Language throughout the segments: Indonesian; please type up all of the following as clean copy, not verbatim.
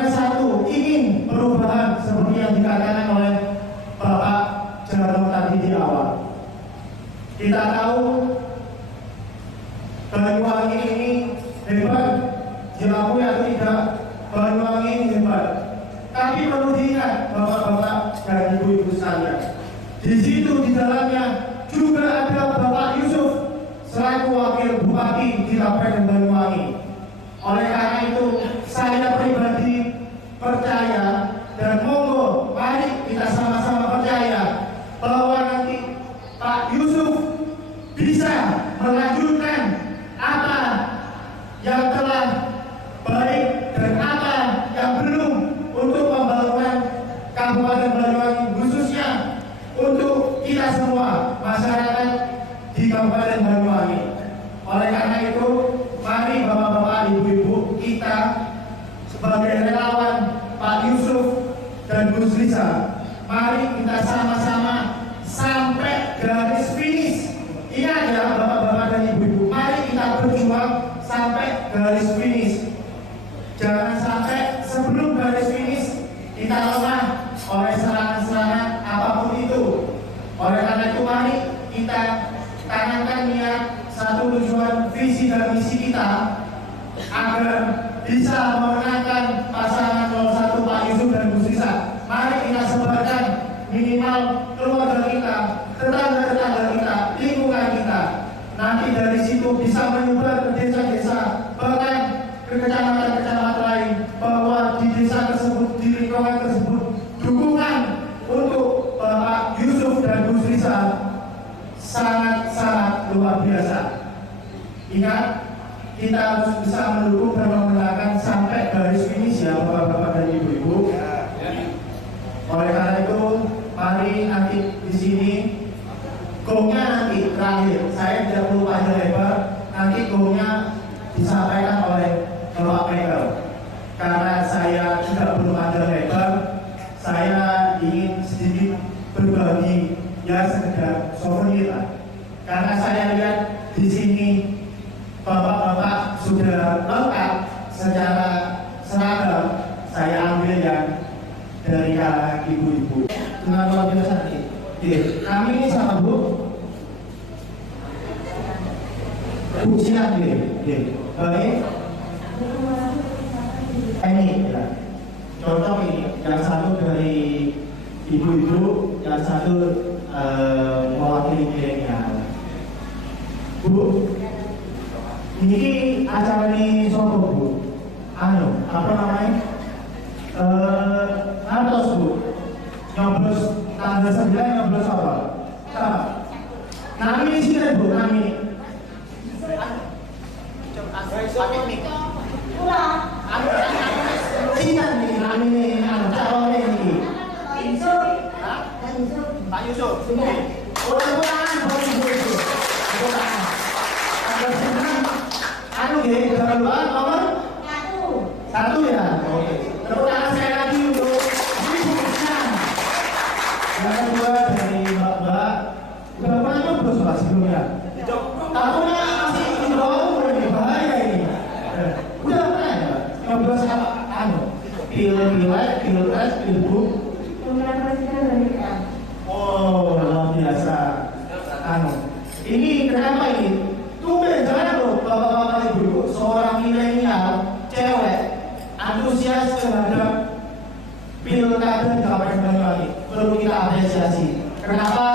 tujuannya satu, ingin perubahan seperti yang dikatakan oleh Bapak Jarno tadi di awal. Kita tahu Banyuwangi ini hebat, diakui atau tidak, Banyuwangi ini hebat. Tapi perlu diingat bapak-bapak dan ibu-ibu sekalian, di situ di dalamnya juga ada Bapak Yusuf selaku wakil bupati di Kabupaten Banyuwangi. Oleh karena itu saya pribadi percaya dan monggo mari kita sama-sama percaya bahwa nanti Pak Yusuf bisa melanjutkan apa yang telah baik dan apa yang belum untuk pembangunan Kabupaten Banyuwangi, khususnya untuk kita semua masyarakat di Kabupaten Banyuwangi. Oleh karena itu mari bapak-bapak, ibu-ibu, kita sebagai relawan Pak Yusuf dan Gus Rizal, mari kita sama-sama sampai garis finish. Ingat ya bapak-bapak dan ibu-ibu, mari kita berjuang sampai garis finish. Jangan sampai sebelum garis finish kita lemah oleh serangan-serangan apapun itu. Oleh karena itu mari kita tanamkan niat satu tujuan visi dan misi kita agar bisa memenangkan pasangan 01 Pak Yusuf dan Gus Rizal. Mari kita sebarkan minimal keluarga kita, tetangga-tetangga kita, lingkungan kita. Nanti dari situ bisa menyebar ke desa-desa, bahkan ke kecamatan-kecamatan lain, bahwa di desa tersebut, di lingkungan tersebut, dukungan untuk Bapak Yusuf dan Gus Rizal sangat-sangat luar biasa. Ingat, kita harus bisa mendukung dan memenangkan sampai garis finish ya bapak-bapak dan ibu-ibu. Oleh karena itu, mari nanti di sini gongnya nanti terakhir, saya tidak perlu panjang lebar, nanti gongnya disampaikan oleh Bapak Michael. Karena saya tidak perlu panjang lebar, saya ingin sedikit berbagi ya sekedar souvenir lah. Karena saya lihat di sini bapak-bapak sudah lengkap secara seragam, saya ambil yang dari kalangan ibu-ibu. Dengan luar biasa nih. Kami ini sama Bu. Bu siap baik. Ini ya. Cocok ini. Yang satu dari ibu-ibu, yang satu mewakili milenial. Bu, ini acara ini sopo Bu? Apa namanya? Antos Bu. Nyoblos tanggal 9 nyoblos apa? Sama. Nami di sini Bu, nami. Sinan nih, nami nih, calonnya ini. Pak Yusuf. Orang-orang, Pak Yusuf. Jangan lupa nomor 1 ya. Oke. Tepuk tangan saya lagi untuk Ibu Sinan. Yang kedua dari Mbak. Bapak nyoblos Pak sebelumnya. Tahunya masih di bawah umur ini, bahaya ini. Udah pernah ya nyoblos apa? Pilek, pilpres, pilgub. Oh, luar biasa. Ini kenapa ini? Tumben jangan loh bapak-bapak ibu, seorang milenial, cewek, antusias terhadap pilkada di Kabupaten Banyuwangi. Perlu kita apresiasi. Kenapa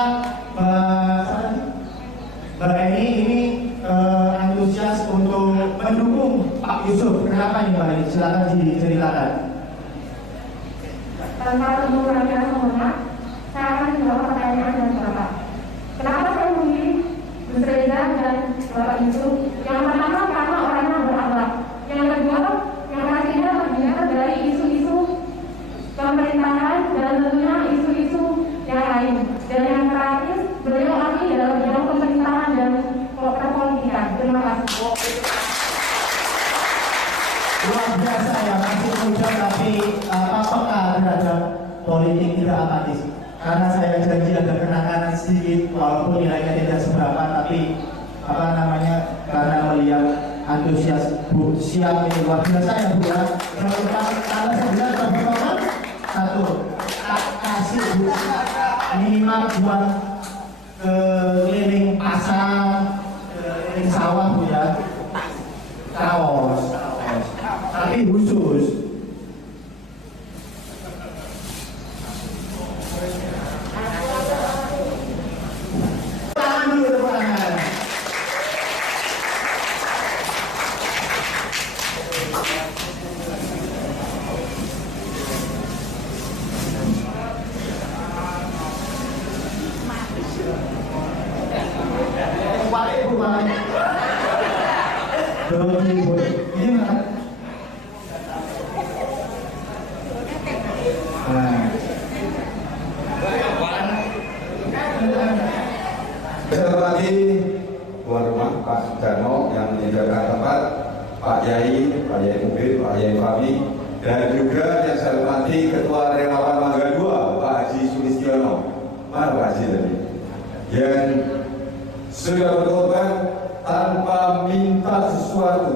Mbak Eni ini antusias untuk mendukung Pak Yusuf? Kenapa ini Mbak Eni? Silakan diceritakan. Tanpa mengurangi rasa hormat, saya akan menjawab pertanyaan dari Bapak. Kenapa saya memilih Gus Rizal dan Bapak Yusuf? Yang pertama karena orangnya berakhlak. Yang kedua, yang pastinya terbuka dari isu-isu pemerintahan dan tentunya isu-isu yang lain. Dan yang terakhir, beliau ahli dalam bidang pemerintahan dan perpolitikan. Terima kasih. Luar biasa ya, masih muda tapi peka terhadap politik, tidak apatis. Karena saya janji ada kenakanan sedikit, walaupun nilainya tidak seberapa, tapi karena melihat antusias Bu siap ini luar biasa ya Bu ya. Kalau sebenarnya teman-teman satu kasih Bu minimal buat keliling pasar, keliling sawah Bu ya, kaos tapi khusus. Saya hormati tuan rumah Pak Darno yang menyediakan tempat, Pak Yai Mubin, Pak Yai Fahmi, dan juga yang saya hormati Ketua Relawan Mangga 2, Pak Haji Sulistiono. Mana Pak Haji tadi? Yang sudah berkorban tanpa minta sesuatu,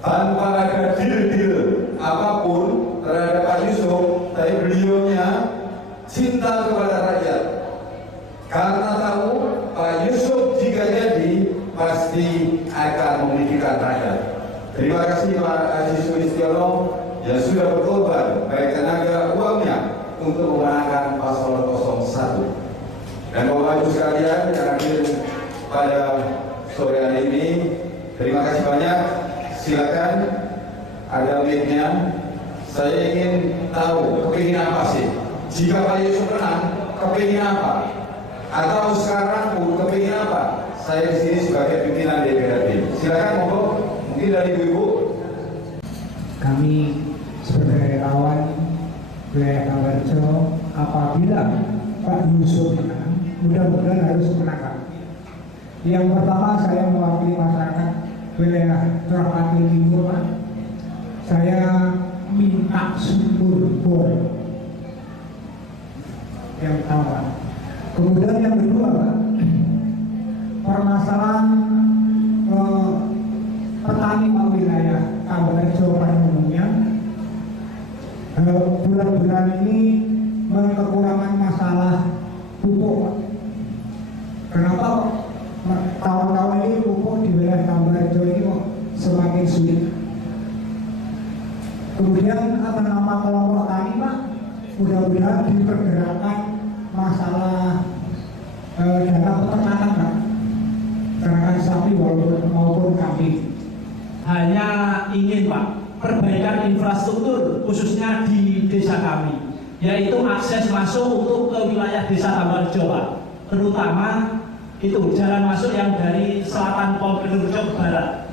tanpa ada deal-deal apapun terhadap Pak Yusuf, tapi beliaunya cinta kepada rakyat. Karena tahu Pak Yusuf jika jadi pasti akan memilihkan rakyat. Terima kasih Pak Haji Sulistiono yang sudah berkorban baik tenaga uangnya untuk memenangkan paslon 01. Dan Bapak Ibu sekalian yang hadir pada sore hari ini, terima kasih banyak. Silakan ada mic-nya. Saya ingin tahu kepingin apa sih? Jika Pak Yusuf menang, kepingin apa? Atau sekarang pun kepingin apa? Saya di sini sebagai pimpinan DPRD. Silakan monggo, mungkin dari ibu-ibu. Kami sebagai relawan wilayah Kambarjo, apabila Pak Yusuf menang, mudah-mudahan harus menangkan. Yang pertama saya mewakili masyarakat wilayah Curahpati Timur, Pak. Saya minta sumur bor yang pertama. Kemudian yang kedua, Pak, permasalahan petani wilayah Kambarjo pada umumnya bulan-bulan ini kekurangan masalah pupuk, Pak. Kenapa tahun-tahun ini pupuk di wilayah Kambarjo ini semakin sulit? Kemudian atas nama kelompok tani, Pak, mudah-mudahan dipergerakan masalah dana peternakan, Pak, ternakan sapi maupun kambing. Hanya ingin, Pak, perbaikan infrastruktur khususnya di desa kami, yaitu akses masuk untuk ke wilayah desa Kambarjo, Pak, terutama itu jalan masuk yang dari selatan Pol Purworejo ke barat.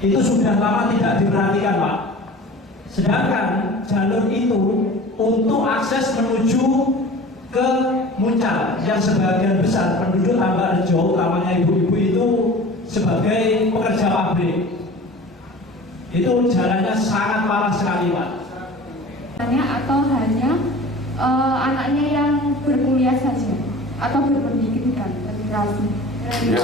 Itu sudah lama tidak diperhatikan, Pak. Sedangkan jalur itu untuk akses menuju ke Muncar yang sebagian besar penduduk Kambarjo, utamanya ibu-ibu itu sebagai pekerja pabrik, itu jalannya sangat parah sekali, Pak. Atau hanya anaknya yang berkuliah saja atau berpendidikan, berliterasi. Ya.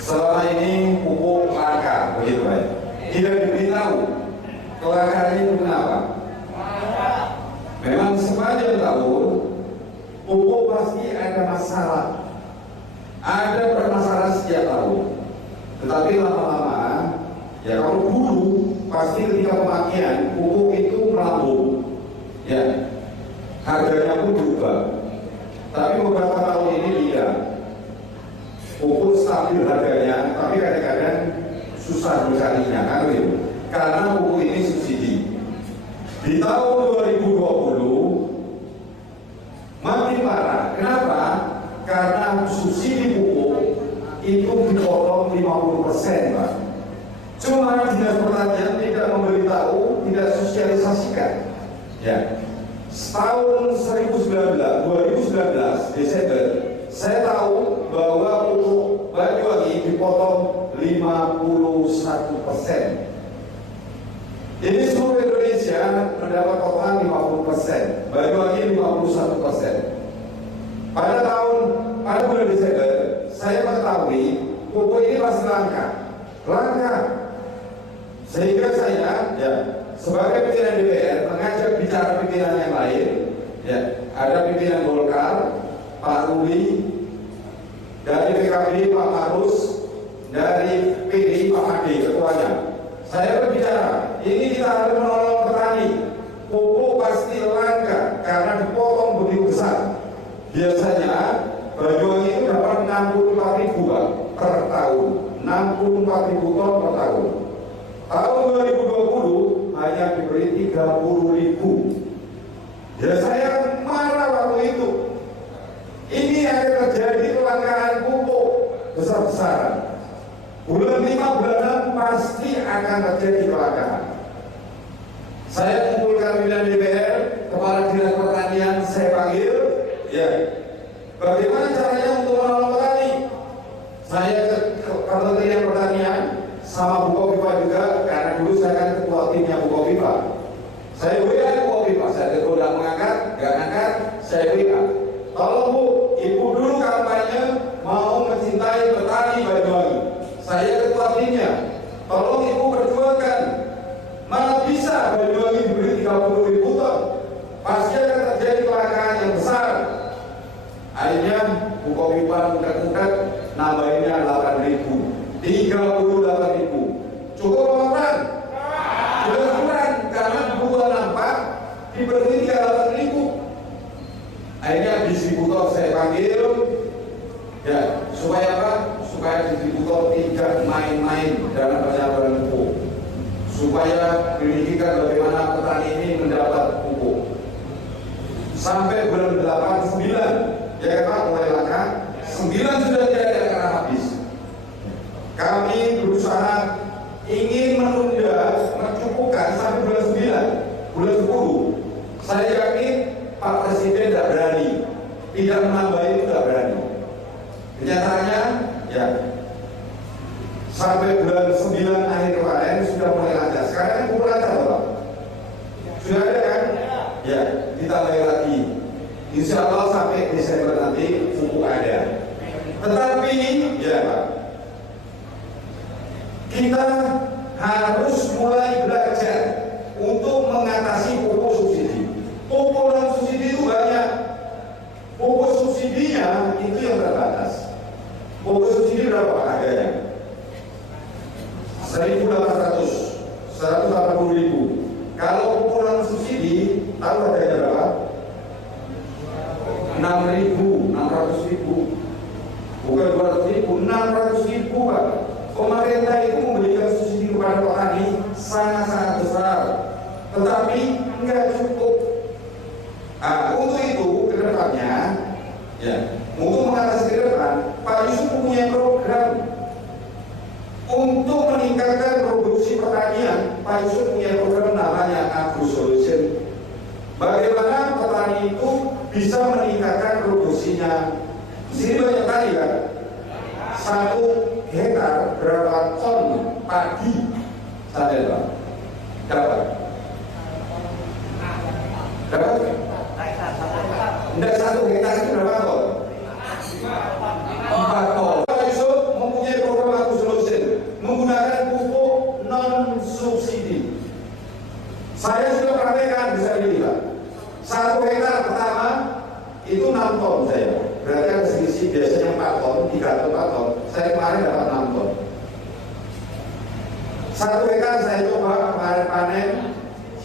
Selama ini pupuk langka, begitu baik. Tidak diberitahu kelangkaan itu kenapa? Memang sepanjang tahun pupuk pasti ada masalah, ada permasalahan setiap tahun. Tetapi lama-lama, ya kalau dulu pasti ketika pemakaian pupuk itu melambung, ya harganya pun berubah. Tapi beberapa tahun ini tidak, pupuk stabil harganya, tapi kadang-kadang susah mencarinya, kan gitu. Karena pupuk ini subsidi. Di tahun 2020 makin parah. Kenapa? Karena subsidi pupuk itu dipotong 50%, Pak. Cuma Dinas Pertanian tidak memberitahu, tidak sosialisasikan. Ya. Tahun 2019 Desember, saya tahu bahwa pupuk Banyuwangi dipotong 51%. Jadi seluruh Indonesia mendapat potongan 50%, Banyuwangi 51%. Pada bulan Desember, saya mengetahui pupuk ini pasti langka. Sehingga saya ya sebagai pimpinan DPR mengajak bicara pimpinan yang lain, ya ada pimpinan Golkar, Pak Ruli, dari PKB Pak Marus, dari PD Pak Ade ketuanya. Saya berbicara, ini kita harus menolong petani. Pupuk pasti langka karena dipotong begitu besar. Biasanya Banyuwangi itu dapat 64.000 Pak, per tahun, 64.000 ton per tahun. Tahun 2020 hanya diberi 30.000. Ya saya marah waktu itu. Ini akan terjadi kelangkaan pupuk besar-besaran. Bulan 5, bulan 6 pasti akan terjadi kelangkaan. Saya kumpulkan pimpinan DPR, kepala dinas pertanian, saya panggil, ya. Bagaimana caranya untuk menolong petani? Saya ke Kementerian Pertanian sama Bukovipa juga, karena dulu saya kan ketua timnya Bukovipa. Saya WA Bukovipa, saya tidak mengangkat, nggak angkat, saya WA. Tolong Bu, Ibu dulu kampanye mau mencintai petani Banyuwangi. Saya ketua timnya, tolong Ibu perjuangkan. Mana bisa Banyuwangi diberi 30.000 ton? Pasti akan terjadi kelangkaan yang besar. Akhirnya Bukovipa ungkat-ungkat nambahinnya 8.000, 38.000. Cukup orang? Sudah kurang karena buah nampak diberi 38.000. Akhirnya distributor saya panggil, ya supaya apa? Supaya distributor tidak main-main dalam penyaluran pupuk, supaya pendidikan bagaimana petani ini mendapat pupuk. Sampai bulan 8, 9 ya Pak, mulai langka. 9 sudah tidak ada karena habis. Kami berusaha ingin menunda, mencukupkan sampai bulan 9, bulan 10. Saya yakin Pak Presiden tidak berani, tidak menambahin, tidak berani. Kenyataannya, ya sampai bulan 9 akhir kemarin sudah mulai lancar. Sekarang kan pupuk lancar Pak. Sudah ada kan? Ya, ditambahin lagi. Insya Allah sampai Desember nanti pupuk ada. Tetapi, ya Pak, kita harus mulai belajar untuk mengatasi pupuk subsidi. Pupuk non subsidi itu banyak. Pupuk subsidinya itu yang terbatas. Pupuk subsidi berapa harganya? 1.800, 180.000. Kalau pupuk non subsidi, tahu harganya berapa? 6.000, 600.000. Bukan 200.000, 600.000 Pak. Pemerintah itu memberikan subsidi kepada petani sangat-sangat besar, tetapi enggak cukup. Untuk itu ke depannya, ya, untuk mengatasi ke depan, Pak Yusuf punya program untuk meningkatkan produksi pertanian. Pak Yusuf punya program namanya Agro Solution. Bagaimana petani itu bisa meningkatkan produksinya? Di sini banyak tadi kan, 1 hektar berapa ton padi sadar Pak? Dapat? Tidak, 1 hektar itu berapa ton? 4 ton. Pak Yusuf mempunyai program Agro Solution menggunakan pupuk non subsidi. Saya sudah praktekkan, bisa dilihat. 1 hektar pertama itu 6 ton saya. Berarti ada selisih biasanya 4 ton, 3 ton, 4 ton. Saya kemarin dapat 6 ton. 1 hektar saya coba kemarin panen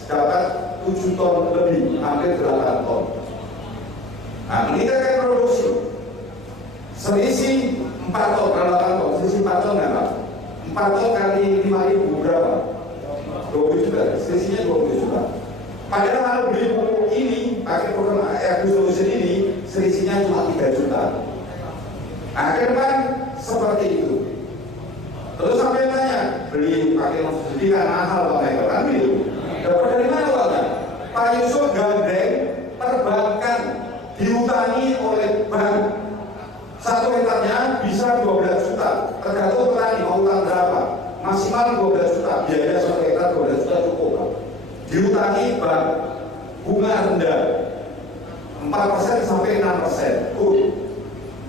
dapat 7 ton lebih, hampir 8 ton. Meningkatkan produksi. Selisih 4 ton, 8 ton, selisih 4 ton nggak Pak? 4 ton kali 5.000 berapa? 20 juta, selisihnya 20 juta. Padahal kalau beli pupuk ini, pakai program Agro Solution ini, selisihnya cuma 3 juta. Akhirnya kan seperti itu. Terus sampai tanya, beli pakai non subsidi kan mahal Pak Michael, kan gitu. Dapat dari mana Pak? Pak Yusuf gandeng perbankan, diutangi oleh bank. 1 hektarnya bisa 12 juta, tergantung petani mau utang berapa. Maksimal 12 juta, biaya 1 hektar 12 juta cukup Pak. Diutangi bank, bunga rendah 4% sampai 6%.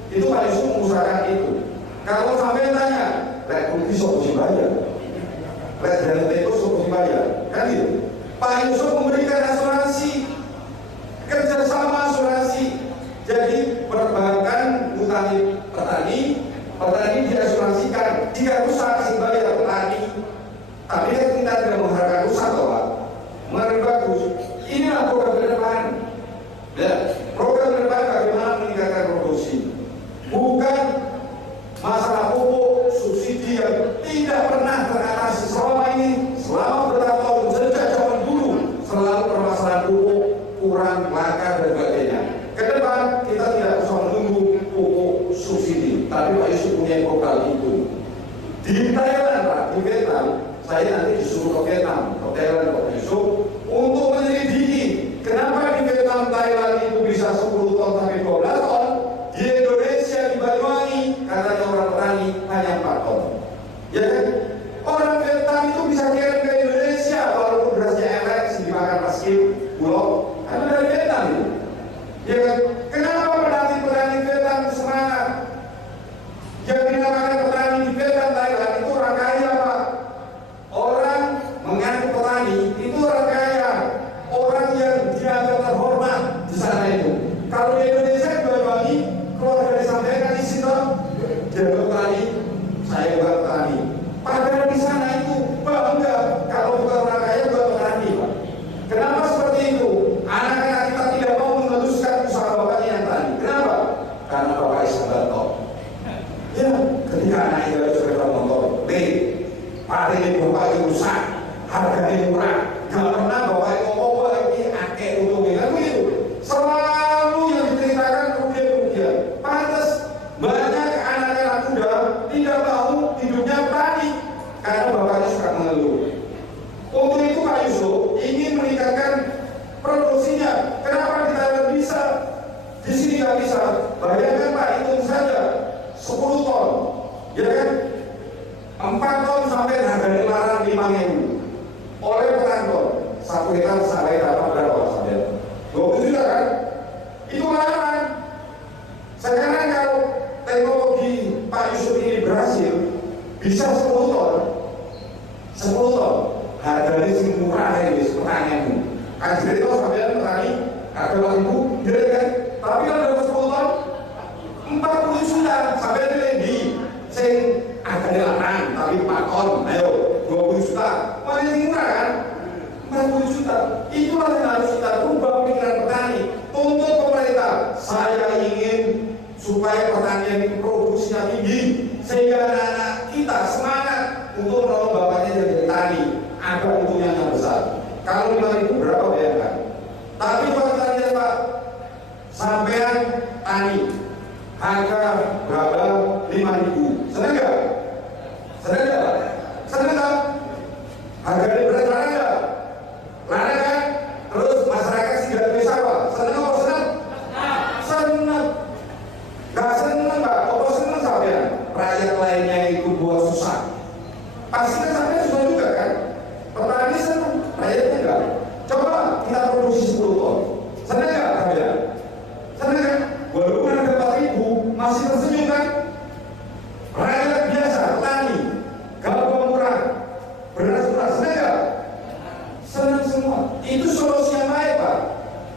Itu Pak Yusuf mengusahakan itu. Kalau sampai tanya, lek bukti sok bayar, lek dari Teko sok bayar, kan gitu. Pak Yusuf memberikan asuransi, kerjasama asuransi. Jadi perbankan utang petani, petani diasuransikan. Jika rusak si bayar petani. Tapi kan kita tidak mengharapkan rusak, Pak. Mengharapkan bagus. Inilah program ke depan. Ya, program ke depan bagaimana meningkatkan produksi. Bukan masalah pupuk subsidi yang tidak pernah teratasi selama ini, selama bertahun-tahun sejak zaman dulu selalu permasalahan pupuk kurang, langka dan sebagainya. Ke depan kita tidak usah menunggu pupuk subsidi, tapi Pak Yusuf punya program itu. Di Thailand, Pak, di Vietnam, saya nanti disuruh ke Vietnam, ke Thailand, Pak Yusuf, untuk menyelidiki kenapa di Vietnam, Thailand itu bisa 10 ton sampai 12 ton, di Indonesia, di Banyuwangi, katanya orang petani hanya 4 ton. Ya kan? Orang Vietnam itu bisa kirim ke Indonesia walaupun berasnya elek, dimakan miskin, bulog, karena dari Vietnam itu. Ya kan? Kenapa petani-petani Vietnam semangat? Yang dinamakan petani di Vietnam, Thailand itu orang kaya, Pak. Orang mengaku petani itu orang kaya, orang yang dianggap terhormat di sana itu. Kalau di Indonesia Banyuwangi, keluarga disampaikan di situ, jadi petani, saya bukan petani. Padahal di sana itu bangga kalau bukan orang kaya bukan petani, Pak. Kenapa seperti itu? Anak-anak kita tidak mau meneruskan usaha bapaknya yang tani. Kenapa? Karena bapak sadar kok. Ya, ketika anak itu sepeda motor, hari ini bapak itu rusak, harganya murah, gak pernah bapak itu ngomong ini akeh untungnya, kan begitu. Selalu yang diceritakan kerugian-kerugian. Pantas banyak anak-anak muda tidak mau hidupnya petani karena bapaknya suka mengeluh. Untuk itu Pak Yusuf ingin meningkatkan produksinya. Kenapa kita bisa? Di sini nggak bisa. Bayangkan Pak, hitung saja 10 ton, ya kan? 4 ton sampai harga larang 5.000 oleh petani. 1 hektar sampai dapat berapa sampai? 20 juta kan? Itu larang. Sekarang kalau teknologi Pak Yusuf ini berhasil, bisa 10 ton. 10 ton. Harganya sih murah ya, pertanyaanmu. Kan jadi itu sampai petani harga 4.000, jadi kan? Tapi kalau dapat 10 ton, 40 juta sampai lebih. Sing harganya larang, tapi 4 ton, ayo 20 juta. Paling murah kan? 40 juta. Itulah yang harus kita ubah pikiran petani. Tuntut pemerintah. Saya ingin supaya pertanian ini produksinya tinggi, sehingga anak-anak kita semangat untuk menolong bapaknya jadi petani. Ada untungnya yang besar. Kalau 5.000 berapa bayangkan? Tapi kalau kita lihat Pak, sampean tani harga berapa? 5.000. Senang nggak? Senang nggak Pak? Senang nggak? Harganya berat larang nggak? Larang kan? Terus masyarakat sih nggak bisa Pak. Senang apa senang? Senang. Nggak senang Pak. Apa senang sampean? Rakyat lainnya itu buat susah. Pasti kan sampean susah juga kan? Petani senang, rakyatnya enggak. Coba kita produksi 10 ton. Senang nggak sampean? Senang kan? Walaupun ada 4.000 masih tersenyum kan? Rakyat biasa, petani, gabah murah, beras murah, senang nggak? Senang semua. Itu solusi yang baik Pak.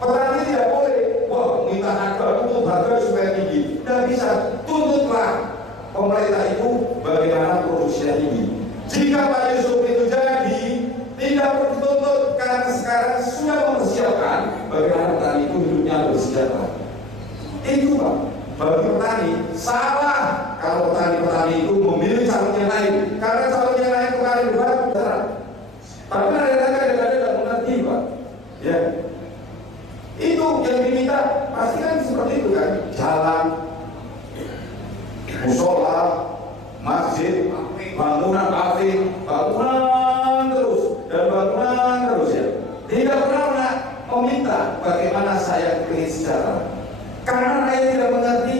Petani tidak boleh, wah minta harga untuk harga supaya tinggi. Tidak bisa. Tuntutlah pemerintah itu bagaimana produksinya tinggi. Jika Pak Yusuf itu jadi, tidak perlu dituntut karena sekarang sudah mempersiapkan bagaimana petani itu hidupnya bersejahtera. Itu Pak, bagi petani salah kalau petani-petani itu memilih calon yang lain, karena calon yang lain kemarin berat. Tapi kadang-kadang tidak mengerti Pak. Ya, itu yang diminta pasti kan seperti itu kan, jalan, musola, masjid, bangunan kafe, bangunan terus dan bangunan terus ya. Tidak pernah meminta bagaimana saya ingin sejahtera. Karena rakyat tidak mengerti,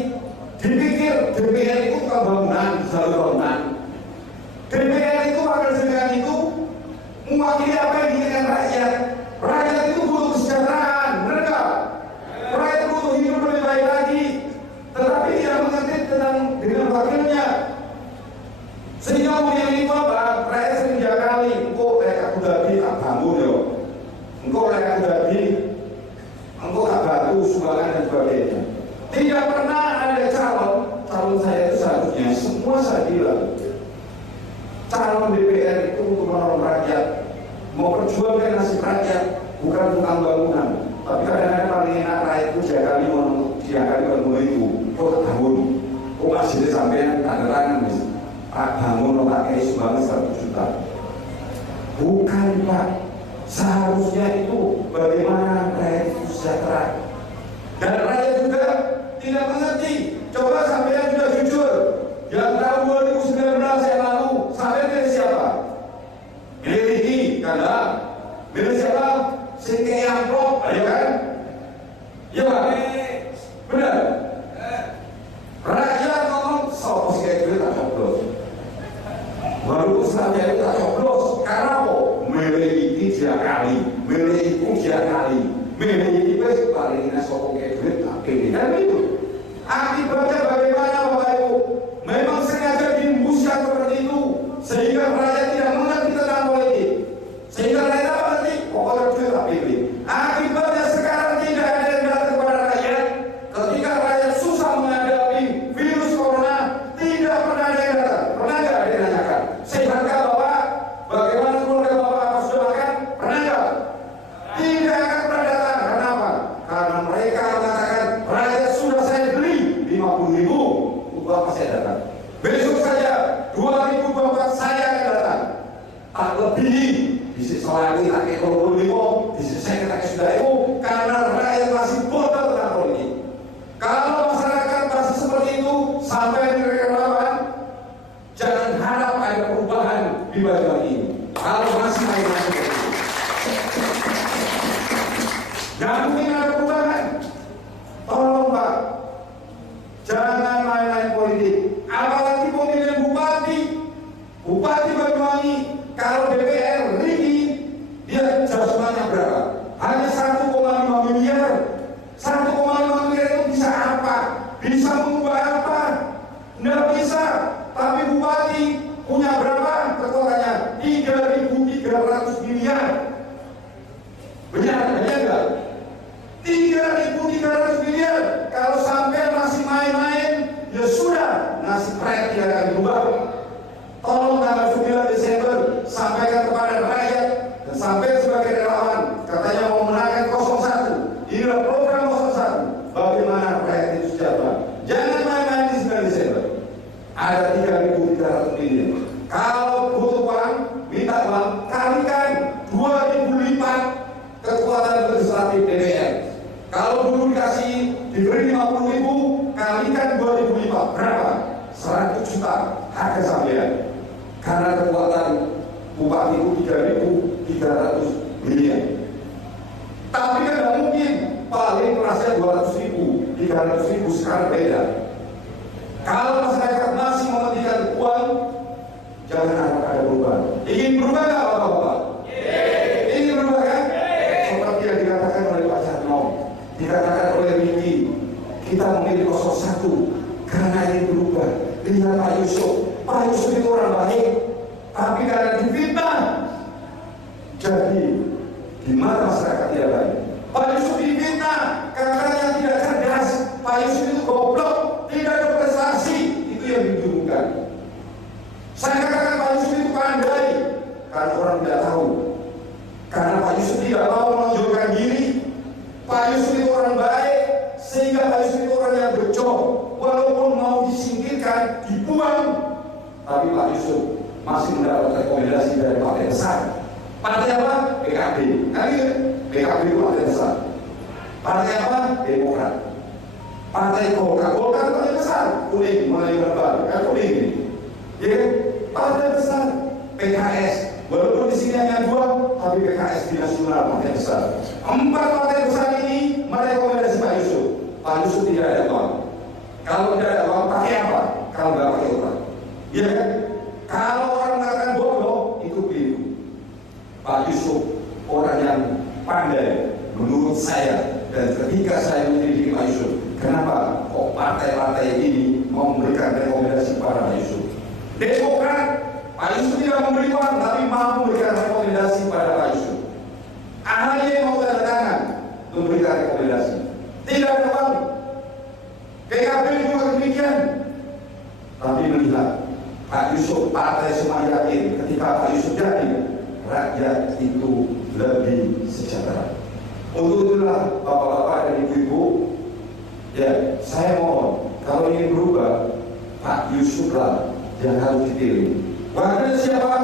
dipikir DPR itu bukan bangunan, selalu bangunan. DPR itu wakil dengan itu mewakili apa yang diinginkan rakyat. Rakyat itu butuh kesejahteraan, benar nggak? Rakyat butuh hidup lebih baik lagi. Tetapi tidak mengerti tentang dengan wakilnya. Perjuangan dan sebagainya. Tidak pernah ada calon saya itu seharusnya semua saya bilang calon DPR itu untuk menolong rakyat, mau perjuangkan nasib rakyat, bukan tukang bangunan. Tapi kadang-kadang paling enak rakyat itu diakali bangun itu, kok bangun, kok masih sampai tanda tangan nih, Pak bangun tak kayak sumbangan 100 juta. Bukan Pak, seharusnya itu bagaimana rakyat itu sejahtera. Dan rakyat juga tidak mengerti. Coba sampean juga jujur. Yang tahun 2019 yang lalu, sampean milih siapa? Milih Riki, karena milih siapa? Singke Amplop, ayo kan? Iya Pak? Benar? Rakyat ngomong, sopo sih kayak gitu tak coblos. Baru sampean itu tak coblos. Karena apa? Milih Riki dia kali, milih itu dia kali. Milih itu paling enak sopo kayak duit tak pilih. Dan itu akibatnya bagaimana Bapak Ibu? Memang sengaja diimbuskan seperti itu sehingga rakyat tidak mengerti tentang politik, sehingga rakyat tidak mengerti pokoknya duit tak pilih. Akibatnya sekarang tidak ada yang datang kepada rakyat. Ketika rakyat susah menghadapi virus corona, tidak pernah ada yang datang. Pernah nggak ada yang nanyakan? Sehatkah Bapak? Bagaimana keluarga Bapak apa sudah makan? Pernah nggak? Tidak akan pernah datang. Kenapa? Karena mereka mengatakan rakyat sudah saya beli 50.000, Bapak saya datang. Besok saja 2024 saya akan datang. Tak lebih bisa selagi tak ekonomi, bisa saya katakan sudah itu karena rakyat masih bodoh tentang politik. Kalau masyarakat masih seperti itu sampai di relawan, jangan harap ada perubahan di Banyuwangi ini. Kalau masih main-main seperti itu, jangan mungkin ada perubahan. Tolong Pak, jangan main-main politik. Apalagi pemilihan Bupati Banyuwangi. Kalau DPR Riki, dia jumlahnya berapa? Hanya 1,5 miliar. 1,5 miliar itu bisa apa? Bisa mengubah apa? Tidak bisa. Tapi Bupati punya berapa kekuatannya? 3.300 miliar. Benar enggak? 3.300 miliar. Kalau sampai masih main-main, ya sudah, nasib rakyat tidak akan berubah. Tolong tanggal 9 Desember sampaikan kepada rakyat dan sampai sebagai relawan, katanya mau menangkan 01. Inilah program 01. Bagaimana rakyat itu sejahtera. Jangan main-main di 9 Desember. Ada 3.300 miliar. Kalau butuh uang, minta uang, kalikan 2.000 lipat kekuatan legislatif DPR. Kalau dulu diberi 50.000, kalikan 2.000 lipat. Berapa? 100 juta harga sampean. Karena kekuatan Bupati itu 3.300 miliar. Tapi kan tidak mungkin. Paling kerasnya 200.000, 300.000 sekarang beda. Kalau masyarakat masih mementingkan uang, jangan harap ada perubahan. Ingin berubah nggak Bapak-Bapak? Ingin berubah kan? Seperti yang dikatakan oleh Pak Jarno, dikatakan oleh Riki, kita memilih 01 karena ingin berubah. Lihat Pak Yusuf itu orang baik, tapi karena difitnah, jadi di mata masyarakat tidak baik. Pak Yusuf difitnah karena yang tidak cerdas. Pak Yusuf itu goblok, tidak ada prestasi, itu yang dituduhkan. Saya katakan Pak Yusuf itu pandai, karena orang tidak tahu. Karena Pak Yusuf tidak mau menunjukkan diri. Pak Yusuf itu orang baik, sehingga Pak Yusuf itu orang yang bejo. Walaupun mau disingkirkan, dibuang, tapi Pak Yusuf masih mendapat rekomendasi dari partai besar. Partai apa? PKB. PKB itu partai besar. Partai apa? Demokrat. Partai Golkar. Golkar itu partai besar. Kuning, mulai berbaru. Kan kuning ini. Ya, partai besar. PKS. Walaupun di sini hanya 2, tapi PKS di nasional partai besar. 4 partai besar ini merekomendasi Pak Yusuf. Pak Yusuf tidak ada uang. Kalau tidak ada uang, pakai apa? Kalau nggak pakai uang. Ya kan? Kalau orang mengatakan bodoh, itu keliru. Pak Yusuf orang yang pandai menurut saya, dan ketika saya menyelidiki Pak Yusuf, kenapa kok partai-partai ini mau memberikan rekomendasi kepada Pak Yusuf? Demokrat, Pak Yusuf tidak memberi uang, tapi mau memberikan rekomendasi kepada Pak Yusuf. AHY mau tanda tangan memberikan rekomendasi. tidak ada uang. PKB juga demikian. Tapi melihat Pak Yusuf, partai semua yakin ketika Pak Yusuf jadi, rakyat itu lebih sejahtera. Untuk itulah bapak-bapak dan ibu-ibu, ya saya mohon kalau ingin berubah, Pak Yusuf lah yang harus dipilih. Wakilnya siapa?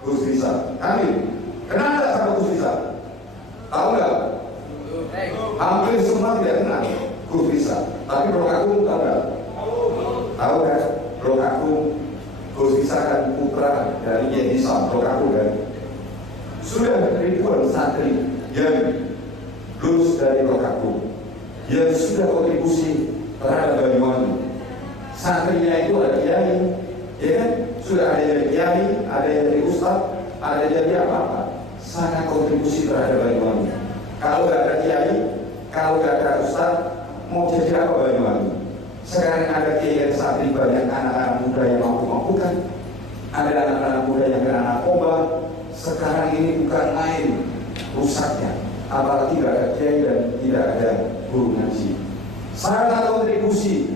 Gus Rizal. Amin. Kenal nggak sama Gus Rizal? Tahu nggak? Hampir semua tidak kenal Gus Rizal. Tapi Bro Agung tahu nggak? Tahu kan? Bro Agung, Gus Rizal kan putra dari Kiai Hisam, Bro Agung kan? Sudah ribuan santri yang lulus dari Bro Agung, yang sudah kontribusi terhadap Banyuwangi. Santrinya itu ada kiai, ya kan? Sudah ada yang kiai, ada yang jadi ustaz, ada yang jadi apa-apa. Sangat kontribusi terhadap Banyuwangi. Kalau nggak ada kiai, kalau nggak ada ustaz, mau jadi apa Banyuwangi? Sekarang ada kiai yang santri, banyak anak-anak muda yang mampu-mampukan, ada anak-anak muda yang kena narkoba. Sekarang ini bukan main rusaknya, apalagi tidak ada kiai dan tidak ada guru ngaji. Sangat kontribusi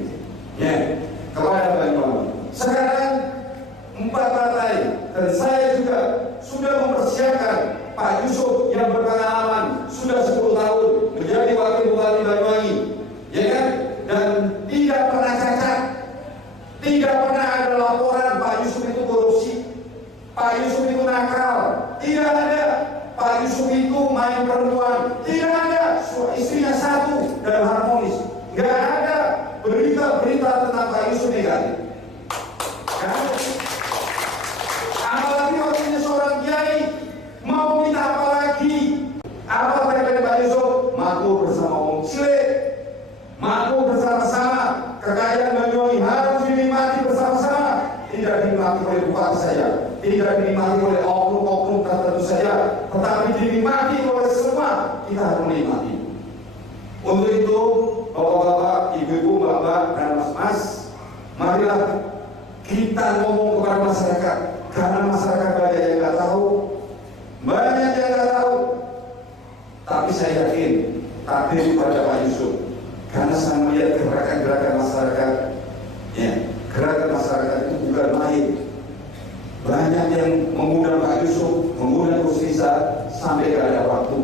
ya kepada Banyuwangi. Sekarang 4 partai dan saya juga sudah mempersiapkan Pak Yusuf yang berpengalaman sudah 10 tahun menjadi wakil bupati Banyuwangi, ya kan? Dan tidak pernah cacat, tidak pernah ada laporan Pak Yusuf itu korupsi, Pak Yusuf itu nakal, tidak ada. Pak Yusuf itu main perempuan, tidak ada. Istrinya satu dan harmonis, nggak ada berita-berita tentang Pak Yusuf negatif. Apalagi waktunya seorang kiai mau minta apa lagi? Apa tagline Pak Yusuf? Makmur bersama Om Sile, makmur bersama-sama. Kekayaan Banyuwangi harus dinikmati bersama-sama. Tidak dinikmati oleh bupati saja, tidak dinikmati oleh oknum-oknum tertentu saja, tetapi dinikmati oleh semua. Kita harus menikmati. Untuk itu, bapak-bapak, ibu-ibu, mbak-mbak, dan mas-mas, marilah kita ngomong kepada masyarakat, karena masyarakat banyak yang nggak tahu, banyak yang nggak tahu. Tapi saya yakin takdir pada Pak Yusuf, karena saya melihat gerakan-gerakan masyarakat, ya, gerakan masyarakat itu bukan main. Banyak yang mengundang Pak Yusuf, mengundang Gus Rizal sampai nggak ada waktu,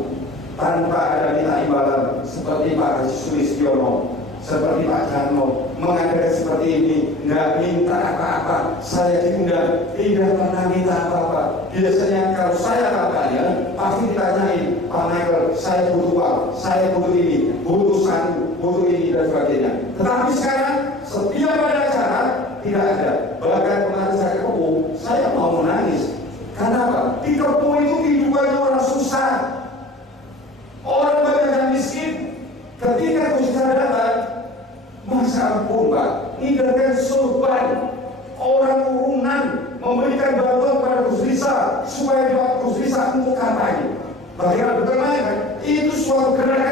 tanpa ada minta imbalan, seperti Pak Haji Sulistiono, seperti Pak Jarno, mengadakan seperti ini, nggak minta apa-apa. Saya diundang, tidak pernah minta apa-apa. Biasanya kalau saya kampanye, pasti ditanyain, Pak Michael, saya butuh uang, saya butuh ini, butuh satu, butuh ini, dan sebagainya. Tetapi sekarang, setiap ada acara, tidak ada. Bahkan kemarin saya ke Kepu, saya mau menangis. Kenapa? Di Kepu itu kehidupannya orang susah, orang banyak yang miskin. Ketika Gus datang, masa ampun Pak, hindarkan sorban, orang urunan memberikan bantuan kepada Gus Rizal supaya Gus Rizal untuk kampanye. Bagaimana betul kan? Itu suatu gerakan